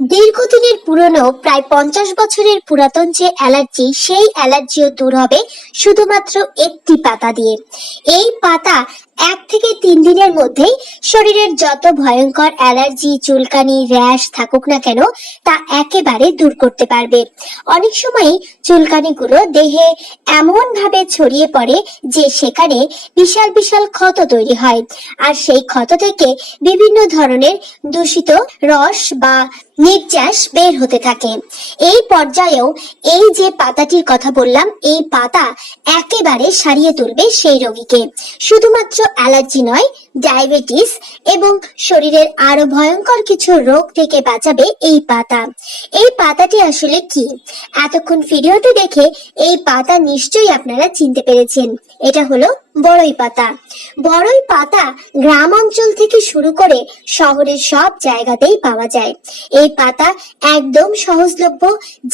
দীর্ঘদিনের পুরনো প্রায় 50 বছরের পুরাতন যে অ্যালার্জি, সেই অ্যালার্জিও দূর হবে শুধুমাত্র একটি পাতা দিয়ে। এই পাতা 1 থেকে 3 দিনের মধ্যেই শরীরের যত ভয়ঙ্কর অ্যালার্জি, চুলকানি, র্যাশ থাকুক না কেন তা একেবারে দূর করতে পারবে। অনেক সময় চুলকানিগুলো দেহে এমন ভাবে ছড়িয়ে পড়ে যে সেখানে বিশাল বিশাল ক্ষত তৈরি হয়, আর সেই ক্ষত থেকে বিভিন্ন ধরনের দূষিত রস বা নির্যাস বের হতে থাকে। এই পর্যায়েও এই যে পাতাটির কথা বললাম, এই পাতা একেবারে সারিয়ে তুলবে সেই রোগীকে। শুধুমাত্র অ্যালার্জি নয়, ডায়াবেটিস এবং শরীরের আরো ভয়ঙ্কর কিছু রোগ থেকে বাঁচাবে এই পাতা। এই পাতাটি আসলে কি? এতক্ষণ ভিডিওতে দেখে এই পাতা নিশ্চয়ই আপনারা চিনতে পেরেছেন। এটা হলো বড়ই পাতা। বড়ই পাতা গ্রাম অঞ্চল থেকে শুরু করে শহরের সব জায়গাতেই পাওয়া যায়। এই পাতা একদম সহজলভ্য।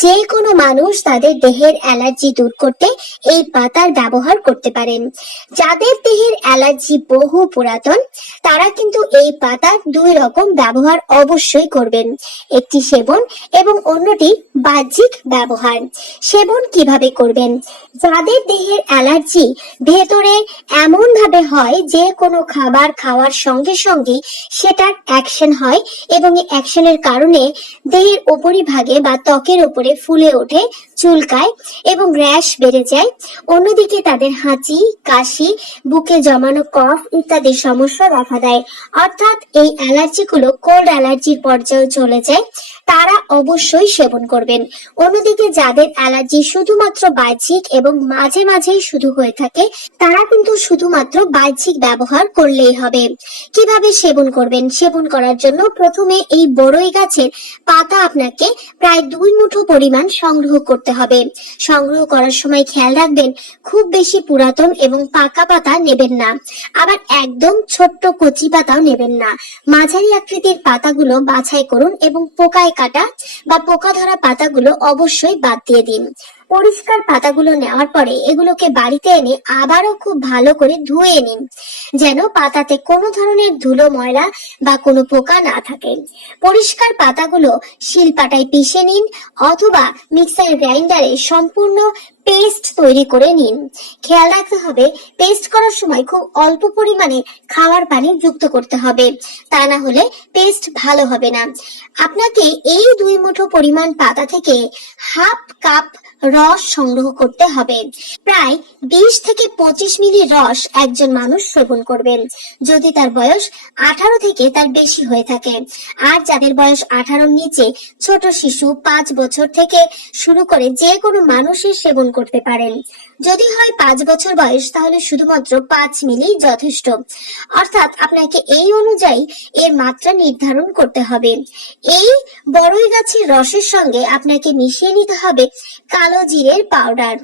যে কোনো মানুষ তাদের দেহের অ্যালার্জি দূর করতে এই পাতার ব্যবহার করতে পারেন। যাদের দেহের অ্যালার্জি বহু পুরাতন, তারা কিন্তু এই পাতার 2 রকম ব্যবহার অবশ্যই করবেন। একটি সেবন এবং অন্যটি বাহ্যিক ব্যবহার। সেবন কিভাবে করবেন? যাদের দেহের অ্যালার্জি ভেতরে এমন ভাবে হয় যে কোনো খাবার খাওয়ার সঙ্গে সঙ্গে সেটার অ্যাকশন হয় এবং এই অ্যাকশনের কারণে দেহের উপরিভাগে বা ত্বকের উপরে ফুলে ওঠে, চুলকায় এবং র্যাশ বেড়ে যায়। অন্যদিকে তাদের হাঁচি, কাশি, বুকে জমানো কফ ইত্যাদি সমস্যা দেখা দেয়। অর্থাৎ এই অ্যালার্জিগুলো কোল্ড অ্যালার্জির পর্যায়ে চলে যায়। তারা অবশ্যই সেবন করবেন। অন্যদিকে যাদের অ্যালার্জি শুধুমাত্র বাহ্যিক এবং মাঝে মাঝেই শুধু হয়ে থাকে, তারা কিন্তু শুধুমাত্র বাহ্যিক ব্যবহার করলেই হবে। কিভাবে সেবন করবেন? সেবন করার জন্য প্রথমে এই বড়ই গাছের পাতা আপনাকে প্রায় 2 মুঠো পরিমাণ সংগ্রহ করতে হবে। সংগ্রহ করার সময় খেয়াল রাখবেন, খুব বেশি পুরাতন এবং পাকা পাতা নেবেন না, আবার একদম ছোট্ট কচি পাতাও নেবেন না। মাঝারি আকৃতির পাতাগুলো বাছাই করুন এবং পোকায় কাটা বা পোকা ধরা পাতাগুলো অবশ্যই বাদ দিয়ে দিন। পরিষ্কার পাতাগুলো নেওয়ার পরে এগুলোকে বাড়িতে এনে আবারও খুব ভালো করে ধুয়ে নিন, যেন পাতাতে কোনো ধরনের ধুলো, ময়লা বা কোনো পোকা না থাকে। পরিষ্কার পাতাগুলো শিলপাটায় পিষে নিন অথবা মিক্সার গ্রাইন্ডারে সম্পূর্ণ পেস্ট তৈরি করে নিন। খেয়াল রাখতে হবে, পেস্ট করার সময় খুব অল্প পরিমাণে খাওয়ার পানি যুক্ত করতে হবে, তা না হলে পেস্ট ভালো হবে না। আপনাকে এই 2 মুঠো পরিমাণ পাতা থেকে হাফ কাপ রস সংগ্রহ করতে হবে। প্রায় 20 থেকে 25 মিলি রস একজন মানুষ সেবন করবেন যদি তার বয়স 18 থেকে তার বেশি হয়ে থাকে। আর যাদের বয়স 18-র নিচে, ছোট শিশু 5 বছর থেকে শুরু করে যে কোনো মানুষের সেবন করতে পারেন। যদি হয় 5 বছর বয়স, তাহলে শুধুমাত্র 5 মিলি যথেষ্ট। অর্থাৎ আপনাকে এই অনুযায়ী এর মাত্রা নির্ধারণ করতে হবে। এই বড়ই গাছের রসের সঙ্গে আপনাকে মিশিয়ে নিতে হবে কালো জিরের পাউডার।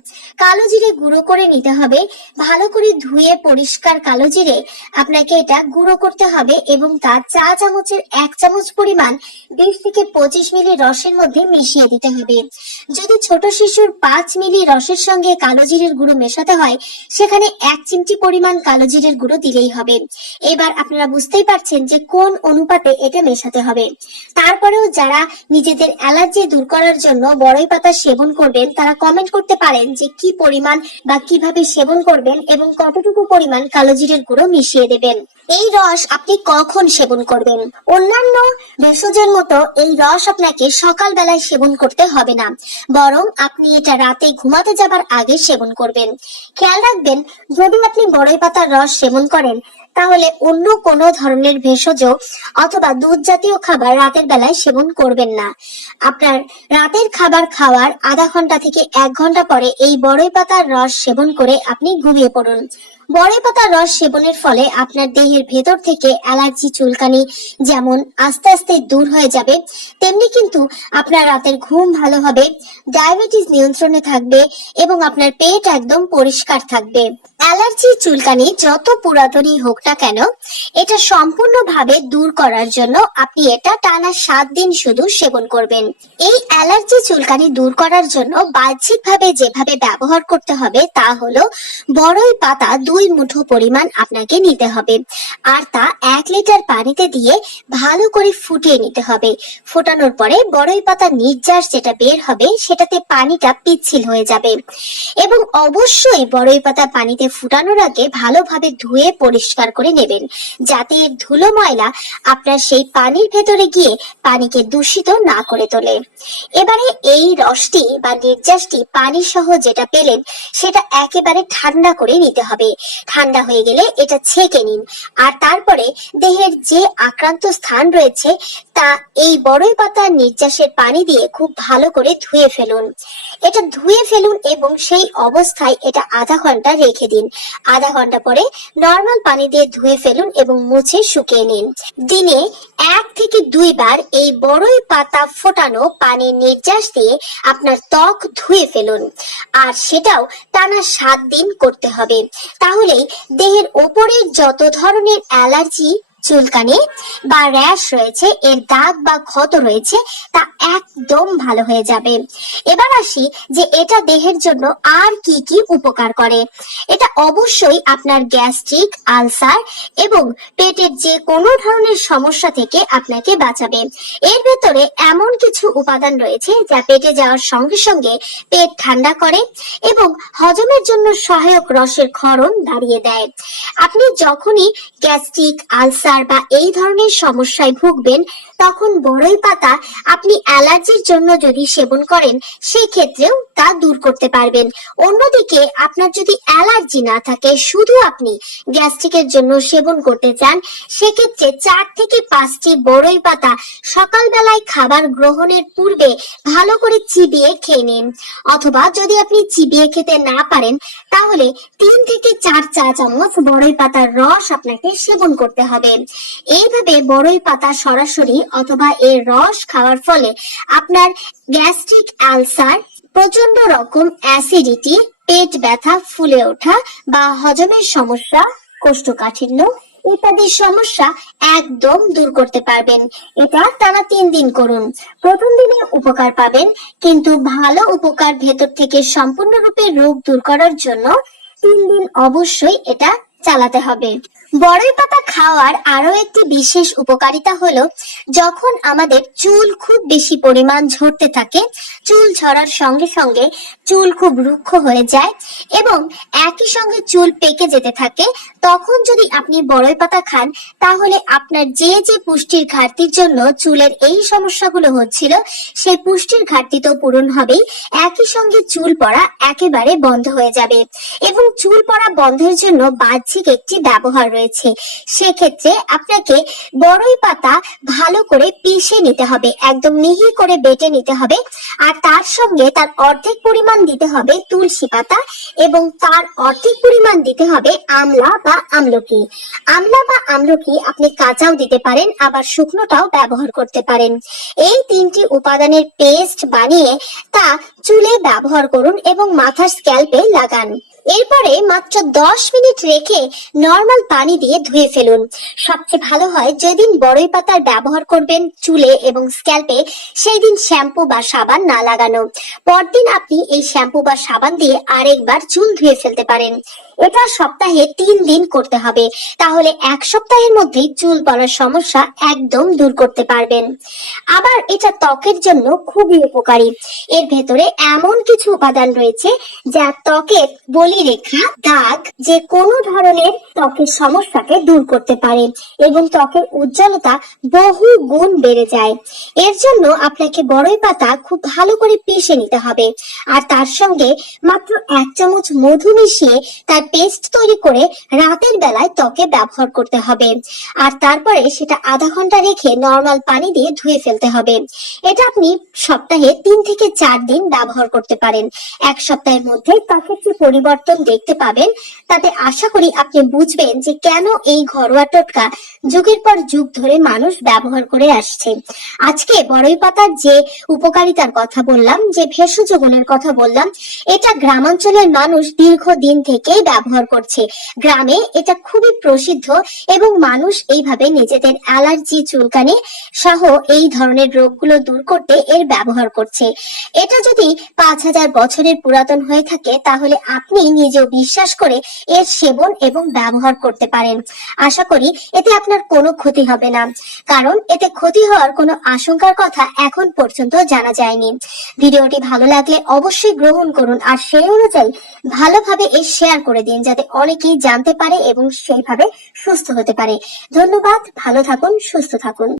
কালো জিরে গুঁড়ো করে নিতে হবে। ভালো করে ধুয়ে পরিষ্কার কালো জিরে আপনাকে এটা গুঁড়ো করতে হবে এবং তা চা চামচের 1 চামচ পরিমাণ 20 থেকে 25 মিলি রসের মধ্যে মিশিয়ে দিতে হবে। যদি ছোট শিশুর 5 মিলি রসের সঙ্গে কালো জিরের গুঁড়ো মেশাতে হয়, সেখানে 1 চিমটি পরিমাণ কালো জিরের গুঁড়ো দিলেই হবে। এবার আপনারা বুঝতেই পারছেন যে কোন অনুপাতে এটা মেশাতে হবে। তারপরেও যারা নিজেদের অ্যালার্জি দূর করার জন্য বড়ই পাতা সেবন করবেন, তারা কমেন্ট করতে পারেন যে কি পরিমাণ বা কিভাবে সেবন করবেন এবং কতটুকু পরিমাণ কালো জিরের গুঁড়ো মিশিয়ে দেবেন। এই রস আপনি কখন সেবন করবেন? অন্যান্য ভেষজের মতো এই রস আপনাকে সকাল বেলায় সেবন করতে হবে না, বরং আপনি এটা রাতে ঘুমাতে যাবার আগে সেবন করবেন। খেয়াল রাখবেন, যদি আপনি বড়ই পাতার রস সেবন করেন, তাহলে অন্য কোনো ধরনের ভেষজ অথবা দুধ জাতীয় খাবার রাতের বেলায় সেবন করবেন না। আপনার রাতের খাবার খাওয়ার আধা ঘন্টা থেকে 1 ঘন্টা পরে এই বড়ই পাতার রস সেবন করে আপনি ঘুমিয়ে পড়ুন। বড়ই পাতার রস সেবনের ফলে আপনার দেহের ভেতর থেকে অ্যালার্জি, চুলকানি যেমন আস্তে আস্তে দূর হয়ে যাবে, তেমনি কিন্তু আপনার রাতের ঘুম ভালো হবে, ডায়াবেটিস নিয়ন্ত্রণে থাকবে এবং আপনার পেট একদম পরিষ্কার থাকবে। অ্যালার্জি চুলকানি যত পুরাতনই হোক না কেন, এটা সম্পূর্ণভাবে দূর করার জন্য আপনি এটা টানা 7 দিন শুধু সেবন করবেন। এই অ্যালার্জি চুলকানি দূর করার জন্য বাহ্যিকভাবে যেভাবে ব্যবহার করতে হবে তা হলো বড়ই পাতা 2 মুঠো পরিমাণ আপনাকে নিতে হবে, আর তা 1 লিটার পানিতে দিয়ে ভালো করে ফুটিয়ে নিতে হবে। ফোটানোর পরে বড়ই পাতার নির্যাস যেটা বের হবে সেটাতে পানিটা পিচ্ছিল হয়ে যাবে, এবং অবশ্যই বড়ই পাতা পানিতে ফুটানোর আগে ভালোভাবে ধুয়ে পরিষ্কার করে নেবেন, যাতে এর ধুলো ময়লা আপনার সেই পানির ভেতরে গিয়ে পানিকে দূষিত না করে তোলে। এবারে এই রসটি বা নির্যাসটি পানি সহ যেটা পেলেন সেটা একেবারে ঠান্ডা করে নিতে হবে। ঠান্ডা হয়ে গেলে এটা ছেঁকে নিন, আর তারপরে দেহের যে আক্রান্ত স্থান রয়েছে তা এই বড়ই পাতার নির্যাসের পানি দিয়ে খুব ভালো করে ধুয়ে ফেলুন। এটা ধুয়ে ফেলুন এবং সেই অবস্থায় এটা আধা ঘন্টা রেখে দিন। আধা ঘন্টা পরে নর্মাল পানি দিয়ে ধুয়ে ফেলুন এবং মুছে শুকিয়ে নিন। দিনে 1 থেকে 2 বার এই বড়ই পাতা ফোটানো পানির নির্যাস দিয়ে আপনার ত্বক ধুয়ে ফেলুন, আর সেটাও টানা 7 দিন করতে হবে। তাহলেই দেহের ওপরের যত ধরনের অ্যালার্জি, চুলকানি বা র্যাশ রয়েছে, এর দাগ বা ক্ষত রয়েছে, তা একদম ভালো হয়ে যাবে। এবার আসি যে এটা দেহের জন্য আর কি কি উপকার করে। এটা অবশ্যই আপনার গ্যাস্ট্রিক, আলসার এবং পেটের যে কোনো ধরনের সমস্যা থেকে আপনাকে বাঁচাবে। এর ভেতরে এমন কিছু উপাদান রয়েছে যা পেটে যাওয়ার সঙ্গে সঙ্গে পেট ঠান্ডা করে এবং হজমের জন্য সহায়ক রসের ক্ষরণ বাড়িয়ে দেয়। আপনি যখনই গ্যাস্ট্রিক, আলসার বা এই ধরনের সমস্যায় ভুগবেন, তখন বড়ই পাতা আপনি অ্যালার্জির জন্য যদি সেবন করেন সেই ক্ষেত্রেও তা দূর করতে পারবেন। অন্যদিকে আপনার যদি অ্যালার্জি না থাকে, শুধু আপনি গ্যাস্ট্রিকের জন্য সেবন করতে চান, সেক্ষেত্রে 4 থেকে 5টি বড়ই পাতা সকালবেলায় খাবার গ্রহণের পূর্বে ভালো করে চিবিয়ে খেয়ে নিন, অথবা যদি আপনি চিবিয়ে খেতে না পারেন তাহলে 3 থেকে 4 চা চামচ বড়ই পাতার রস আপনাকে সেবন করতে হবে। এইভাবে বড়ই পাতা সরাসরি অথবা এর রস খাওয়ার ফলে আপনার গ্যাস্ট্রিক, আলসার, প্রচন্ড রকম অ্যাসিডিটি, পেট ব্যথা, ফুলে ওঠা বা হজমের সমস্যা, কোষ্ঠকাঠিন্য ইত্যাদি সমস্যা একদম দূর করতে পারবেন। এটা টানা 3 দিন করুন। প্রথম দিনে উপকার পাবেন, কিন্তু ভালো উপকার ভেতর থেকে সম্পূর্ণরূপে রোগ দূর করার জন্য 3 দিন অবশ্যই এটা চালাতে হবে। বড়ই পাতা খাওয়ার আরো একটি বিশেষ উপকারিতা হলো, যখন আমাদের চুল খুব বেশি পরিমাণ ঝরতে থাকে, চুল ঝরার সঙ্গে সঙ্গে চুল খুব রুক্ষ হয়ে যায় এবং একই সঙ্গে চুল পেকে যেতে থাকে, তখন যদি আপনি বড়ই পাতা খান তাহলে আপনার যে যে পুষ্টির ঘাটতির জন্য চুলের এই সমস্যাগুলো হচ্ছিল সেই পুষ্টির ঘাটতি তো পূরণ হবেই, একই সঙ্গে চুল পড়া একেবারে বন্ধ হয়ে যাবে। এবং চুল পড়া বন্ধের জন্য বাহ্যিক একটি ব্যবহার রয়েছে। সেক্ষেত্রে আপনাকে বড়ই পাতা ভালো করে পিষে নিতে হবে, একদম মিহি করে বেটে নিতে হবে, আর তার সঙ্গে তার অর্ধেক পরিমাণ দিতে হবে তুলসী পাতা এবং তার অর্ধেক পরিমাণ দিতে হবে আমলা বা আমলকি। আমলা বা আমলকি আপনি কাঁচাও দিতে পারেন, আবার শুকনোটাও ব্যবহার করতে পারেন। এই 3টি উপাদানের পেস্ট বানিয়ে তা চুলে ব্যবহার করুন এবং মাথার স্ক্যাল্পে লাগান। এরপরে মাত্র 10 মিনিট রেখে নর্মাল পানি দিয়ে ধুয়ে ফেলুন। সবচেয়ে ভালো হয় যেদিন বড়ই পাতার ব্যবহার করবেন চুলে এবং স্ক্যাল্পে, সেই দিন শ্যাম্পু বা সাবান না লাগানো। পরদিন আপনি এই শ্যাম্পু বা সাবান দিয়ে আরেকবার চুল ধুয়ে ফেলতে পারেন। এটা সপ্তাহে 3 দিন করতে হবে, তাহলে 1 সপ্তাহের মধ্যেই চুল পড়ার সমস্যা একদম দূর করতে পারবেন। আবার এটা ত্বকের জন্য খুবই উপকারী। এর ভেতরে এমন কিছু উপাদান রয়েছে যা ত্বকের বলিরেখা, দাগ, যে কোনো ধরনের ত্বকের সমস্যাকে দূর করতে পারে এবং ত্বকের উজ্জ্বলতা বহু গুণ বেড়ে যায়। এর জন্য আপনাকে বড়ই পাতা খুব ভালো করে পিষে নিতে হবে, আর তার সঙ্গে মাত্র 1 চামচ মধু মিশিয়ে তার পেস্ট তৈরি করে রাতের বেলায় ত্বকে ব্যবহার করতে হবে, আর তারপরে সেটা আধা ঘন্টা রেখে নর্মাল পানি দিয়ে ধুয়ে ফেলতে হবে। এটা আপনি সপ্তাহে 3 থেকে 4 দিন ব্যবহার করতে পারেন। 1 সপ্তাহের মধ্যে ত্বকের যে পরিবর্তন পরিবর্তন দেখতে পাবেন। তাতে আশা করি আপনি বুঝবেন যে কেন এই ঘরোয়া টোটকা যুগের পর যুগ ধরে মানুষ ব্যবহার করে আসছে। আজকে বড়ই পাতার যে উপকারিতার কথা বললাম, যে ভেষজ গুণের কথা বললাম, এটা গ্রামাঞ্চলের মানুষ দীর্ঘদিন থেকেই ব্যবহার করছে। গ্রামে এটা খুবই প্রসিদ্ধ এবং মানুষ এইভাবে নিজেদের অ্যালার্জি, চুলকানি সহ এই ধরনের রোগগুলো দূর করতে এর ব্যবহার করছে। এটা যদি 5,000 বছরের পুরাতন হয়ে থাকে তাহলে আপনি নিজেও বিশ্বাস করে এর সেবন এবং ব্যবহার করতে পারেন। আশা করি এতে আপনার কোনো ক্ষতি হবে না, কারণ এতে ক্ষতি হওয়ার কোনো আশঙ্কার কথা এখন পর্যন্ত জানা যায়নি। ভিডিওটি ভালো লাগলে অবশ্যই গ্রহণ করুন আর সেই অনুযায়ী ভালোভাবে এর শেয়ার করে দিন, যাতে অনেকেই জানতে পারে এবং সেইভাবে সুস্থ হতে পারে। ধন্যবাদ, ভালো থাকুন, সুস্থ থাকুন।